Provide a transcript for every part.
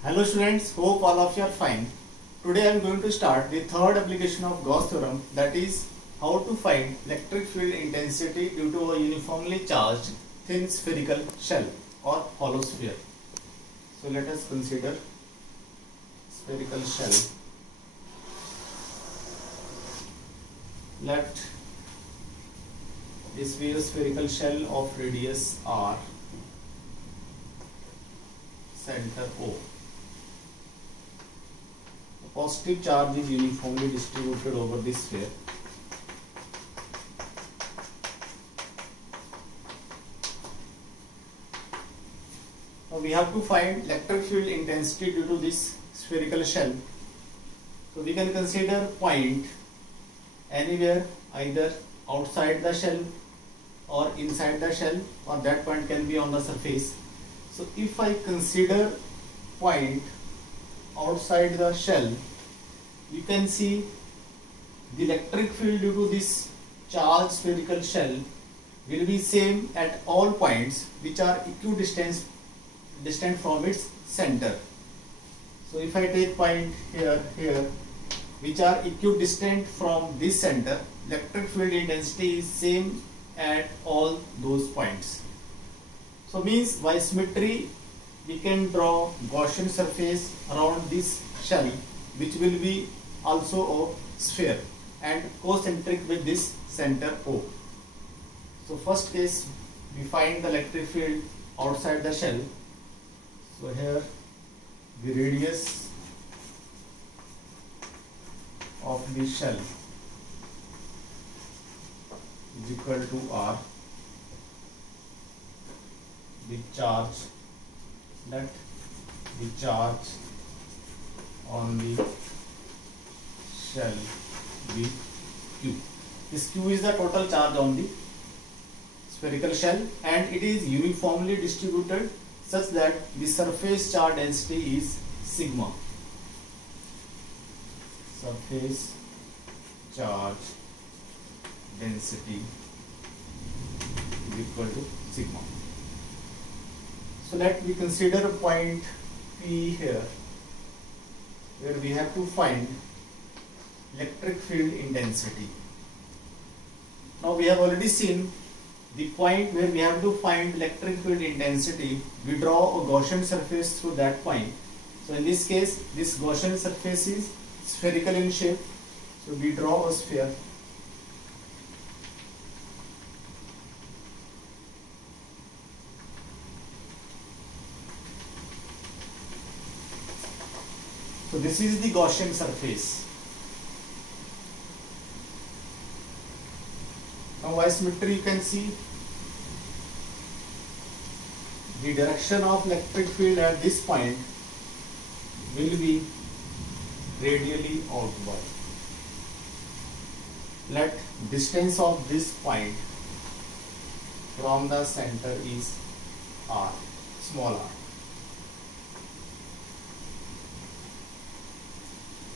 Hello students, hope all of you are fine. Today I am going to start the third application of Gauss theorem, that is how to find electric field intensity due to a uniformly charged thin spherical shell or hollow sphere. So let us consider spherical shell. Let this be a spherical shell of radius r, center O. The positive charge is uniformly distributed over this sphere. Now we have to find electric field intensity due to this spherical shell. So we can consider point anywhere, either outside the shell or inside the shell, or that point can be on the surface. So if I consider point outside the shell, you can see the electric field due to this charged spherical shell will be same at all points which are equidistant from its center. So if I take point here, which are equidistant from this center, electric field intensity is same at all those points. So means by symmetry we can draw Gaussian surface around this shell, which will be also a sphere and concentric with this center O. So first case, we find the electric field outside the shell. So here the radius of the shell is equal to r, the charge on the shell be q. This q is the total charge on the spherical shell, and it is uniformly distributed such that the surface charge density is sigma. Surface charge density is equal to sigma. So let me consider a point P here, where we have to find electric field intensity. Now we have already seen the point where we have to find electric field intensity. We draw a Gaussian surface through that point. So in this case, this Gaussian surface is spherical in shape. So we draw a sphere. So this is the Gaussian surface. Now by symmetry you can see the direction of electric field at this point will be radially outward. Let distance of this point from the center is r, small r.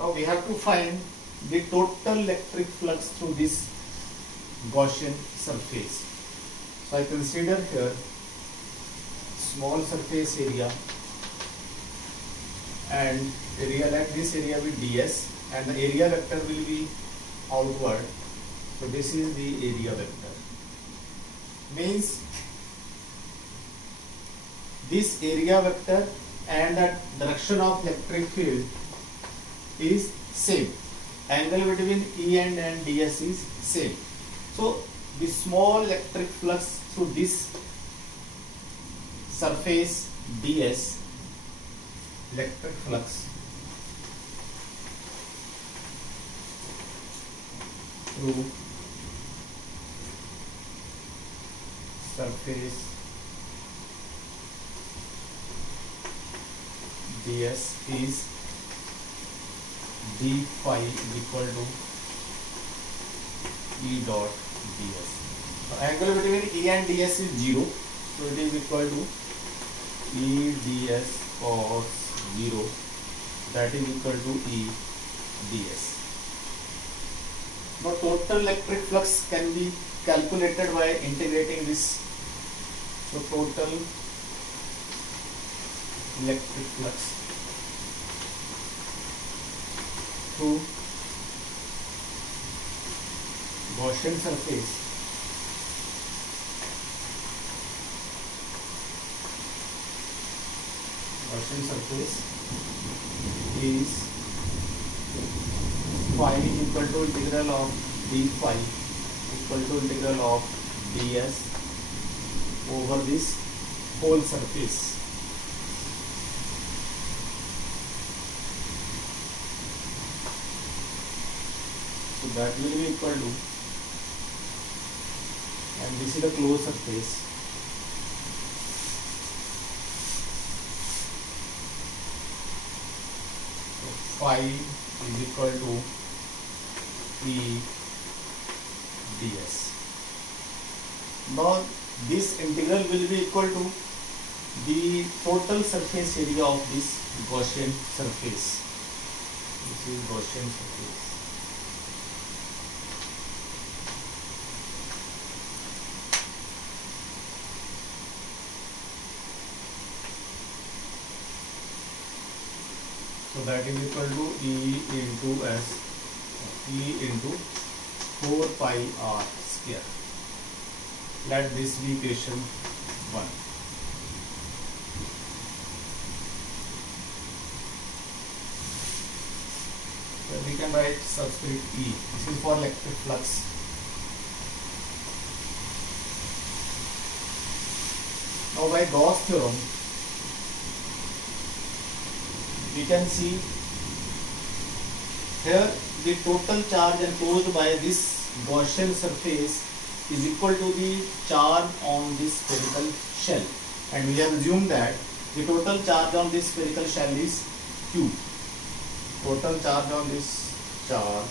Now we have to find the total electric flux through this Gaussian surface. So I consider here small surface area, and area, let this area be ds, and the area vector will be outward. So this is the area vector. Means this area vector and the direction of electric field is same. Angle between E and ds is same. So the small electric flux through this surface ds, electric flux through surface ds is d phi is equal to E dot ds. So angle between E and ds is 0, so it is equal to E ds cos 0, that is equal to E ds. Now total electric flux can be calculated by integrating this. So total electric flux through Gaussian surface is phi equal to integral of d phi equal to integral of ds over this whole surface. So that will be equal to, and this is the closed surface, so phi is equal to E ds. Now this integral will be equal to the total surface area of this Gaussian surface. This is Gaussian surface. So that is equal to E into S, E into 4 pi r square. Let this be equation 1. So we can write subscript E. This is for electric flux. Now by Gauss theorem, we can see here the total charge enclosed by this Gaussian surface is equal to the charge on this spherical shell, and we have assumed that the total charge on this spherical shell is Q. Total charge on this charge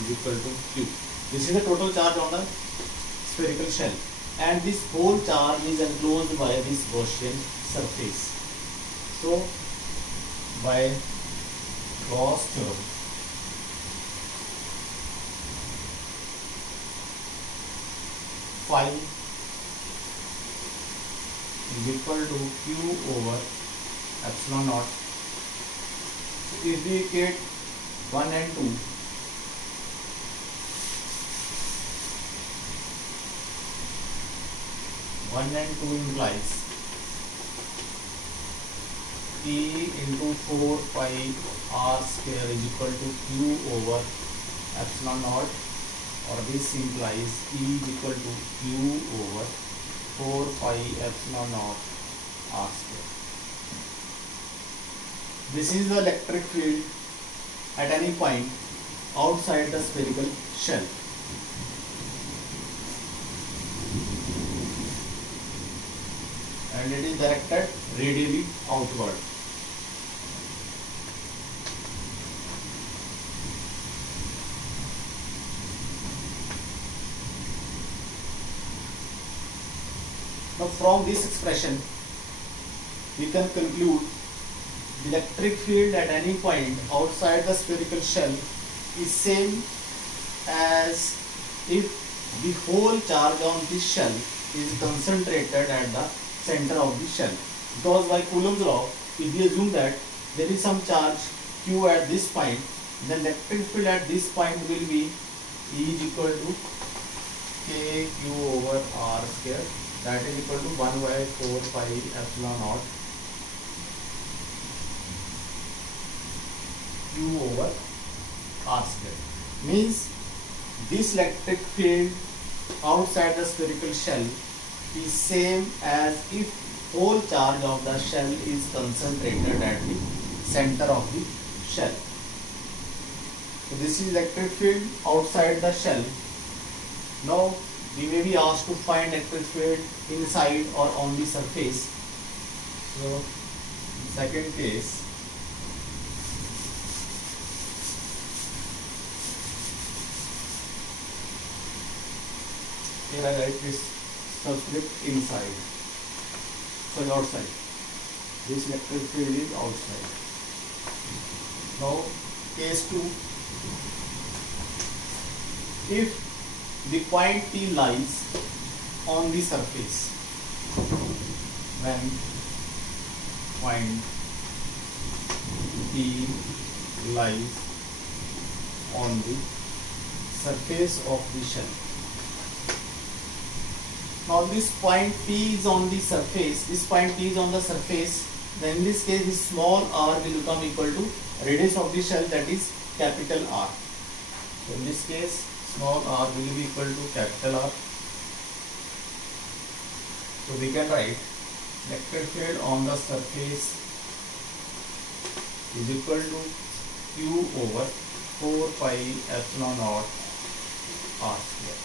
is equal to Q. This is the total charge on the spherical shell, and this whole charge is enclosed by this Gaussian surface. So by Gauss theorem, phi is equal to Q over epsilon naught. So if we get 1 and 2, implies E into 4 pi r square is equal to Q over epsilon naught, or this implies E is equal to Q over 4 pi epsilon naught r square. This is the electric field at any point outside the spherical shell. And it is directed radially outward. Now from this expression we can conclude the electric field at any point outside the spherical shell is same as if the whole charge on this shell is concentrated at the center of the shell. Because by Coulomb's law, if we assume that there is some charge Q at this point, then electric field at this point will be E is equal to K Q over R square, that is equal to 1 by 4 pi epsilon naught Q over R square. Means this electric field outside the spherical shell is same as if whole charge of the shell is concentrated at the center of the shell. So this is electric field outside the shell. Now we may be asked to find electric field inside or on the surface. So second case, here I write this subscript inside, sorry outside. This electric field is outside. Now case 2, if the point P lies on the surface, when point P lies on the surface of the shell. Now this point P is on the surface, this point P is on the surface, then in this case this small r will become equal to radius of the shell, that is capital R. So in this case small r will be equal to capital R. So we can write electric field on the surface is equal to Q over 4 pi epsilon naught R square.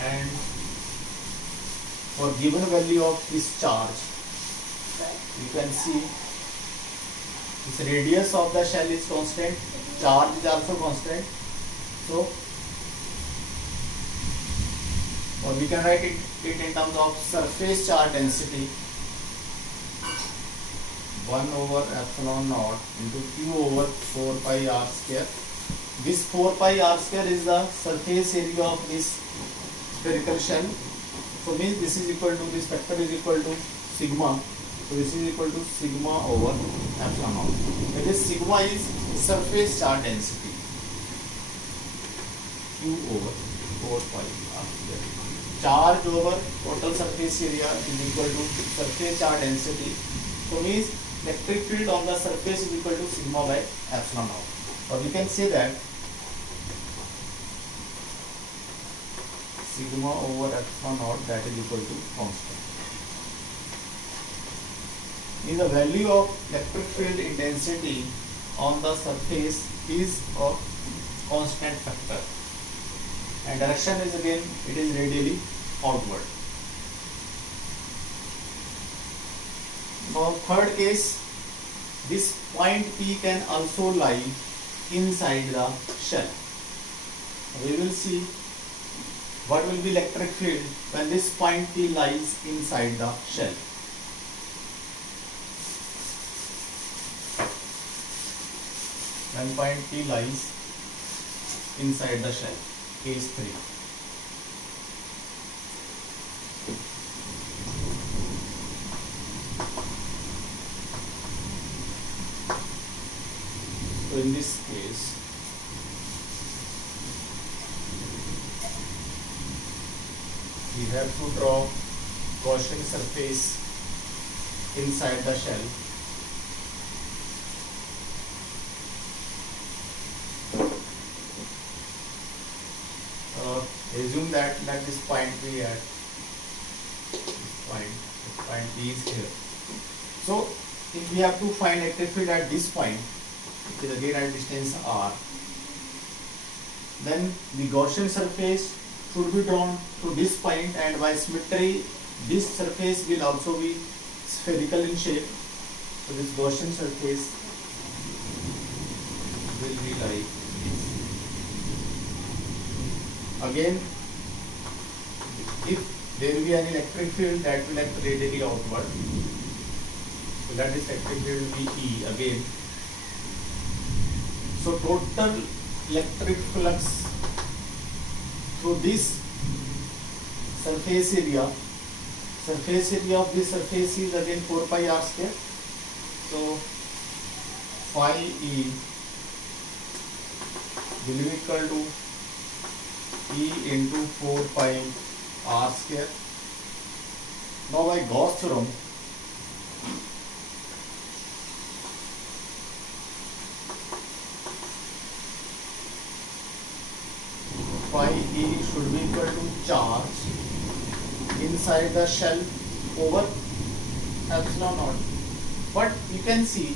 And for given value of this charge, you can see this radius of the shell is constant, charge is also constant. So, or we can write it in terms of surface charge density 1 over epsilon naught into Q over 4 pi R square. This 4 pi R square is the surface area of this spherical shell. So means this is equal to, this factor is equal to sigma. So this is equal to sigma over epsilon naught. That is sigma is surface charge density Q over 4 pi R square. Charge over total surface area is equal to surface charge density. So means electric field on the surface is equal to sigma by epsilon naught. Or we can say that sigma over epsilon naught, that is equal to constant. Means the value of electric field intensity on the surface is a constant factor, and direction is again, it is radially outward. Now third case, this point P can also lie inside the shell. We will see what will be electric field when this point P lies inside the shell. When point P lies inside the shell, case 3. So in this case, we have to draw Gaussian surface inside the shell. Assume that let this point be at this point P is here. So if we have to find electric field at this point, which is again at distance r, then the Gaussian surface should be drawn to this point, and by symmetry this surface will also be spherical in shape. So this Gaussian surface will be like this. Again, if there will be an electric field, that will act radially outward. So that is electric field will be E again. So total electric flux through this surface area of this surface is again 4 pi r square. So phi E will be equal to E into 4 pi r square. Now by Gauss theorem, phi E should be equal to charge inside the shell over epsilon naught. But you can see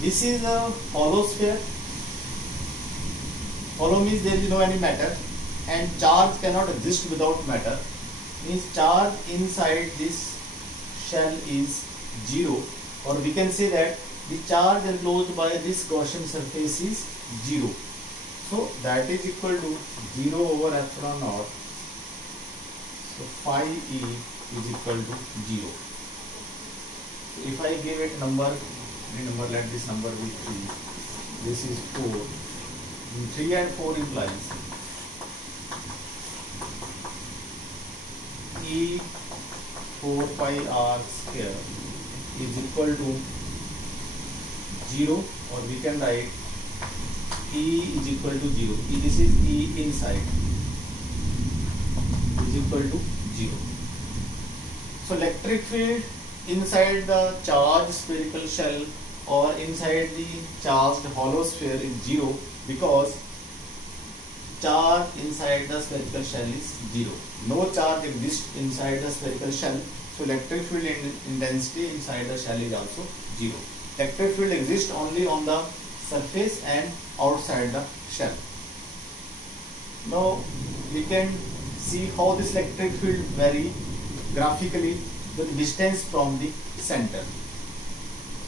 this is a hollow sphere. Hollow means there is no any matter, and charge cannot exist without matter. Means charge inside this shell is 0, or we can say that the charge enclosed by this Gaussian surface is 0. So that is equal to 0 over epsilon naught. So phi E is equal to 0. If I give it number, let this number be 3. This is 4. 3 and 4 implies E 4 pi r square is equal to 0, or we can write E is equal to 0. This is E inside is equal to 0. So electric field inside the charged spherical shell or inside the charged hollow sphere is 0 because charge inside the spherical shell is 0. No charge exists inside the spherical shell, so electric field intensity inside the shell is also 0. Electric field exists only on the surface and outside the shell. Now we can see how this electric field vary graphically with distance from the center.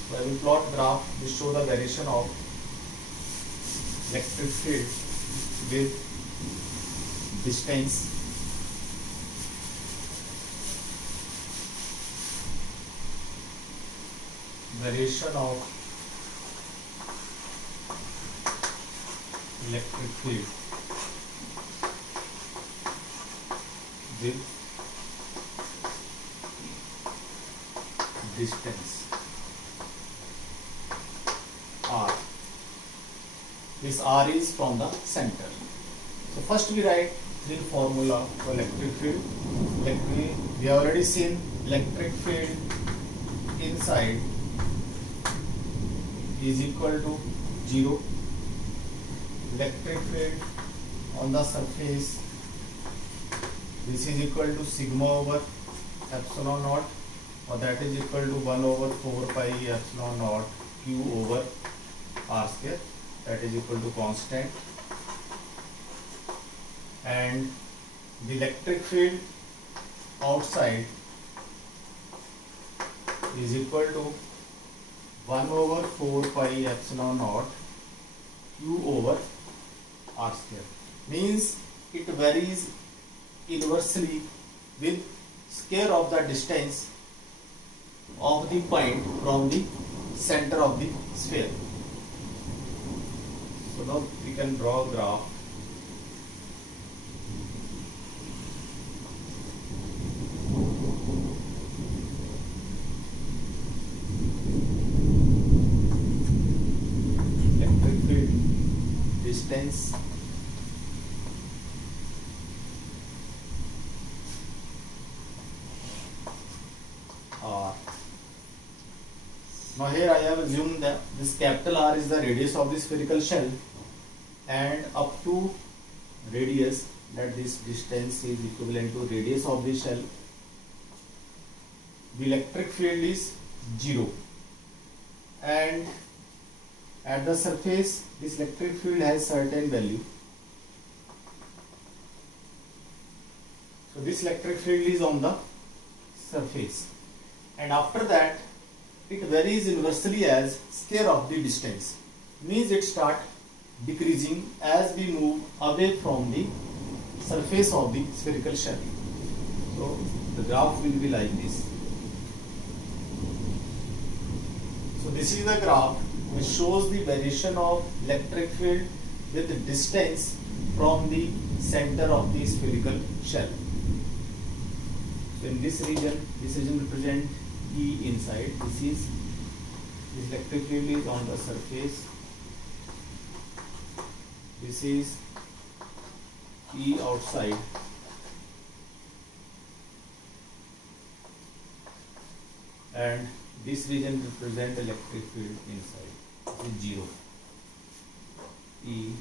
So I will plot graph to show the variation of electric field with distance. Variation of electric field with distance r. This r is from the center. So first we write three formula for electric field. We have already seen electric field inside is equal to 0. Electric field on the surface, this is equal to sigma over epsilon naught, or that is equal to 1 over 4 pi epsilon naught q over r square, that is equal to constant. And the electric field outside is equal to 1 over 4 pi epsilon naught q over r square. Means it varies inversely with square of the distance of the point from the center of the sphere. So now we can draw a graph. Electric field distance r. Now here I have assumed that this capital R is the radius of the spherical shell, and up to radius, that this distance is equivalent to radius of the shell, the electric field is 0, and at the surface this electric field has certain value. So this electric field is on the surface, and after that it varies inversely as square of the distance. Means it start decreasing as we move away from the surface of the spherical shell. So the graph will be like this. So this is the graph which shows the variation of electric field with the distance from the center of the spherical shell. So in this region represent E inside. This electric field is on the surface. This is E outside. And this region represents electric field inside. This is 0. E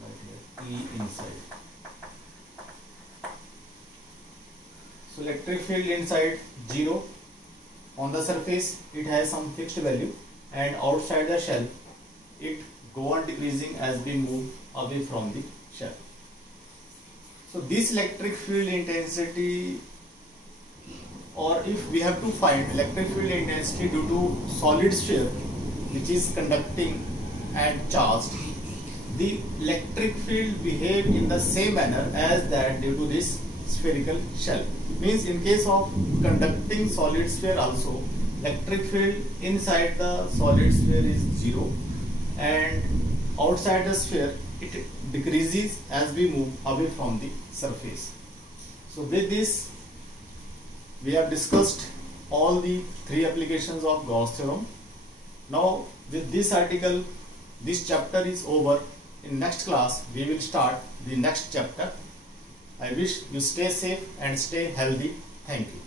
right here. E inside. So electric field inside 0. On the surface it has some fixed value, and outside the shell it go on decreasing as we move away from the shell. So this electric field intensity, or if we have to find electric field intensity due to solid sphere which is conducting and charged, the electric field behave in the same manner as that due to this spherical shell. Means in case of conducting solid sphere also, electric field inside the solid sphere is 0, and outside the sphere it decreases as we move away from the surface. So with this we have discussed all the three applications of Gauss theorem. Now with this article, this chapter is over. In next class we will start the next chapter. I wish you stay safe and stay healthy. Thank you.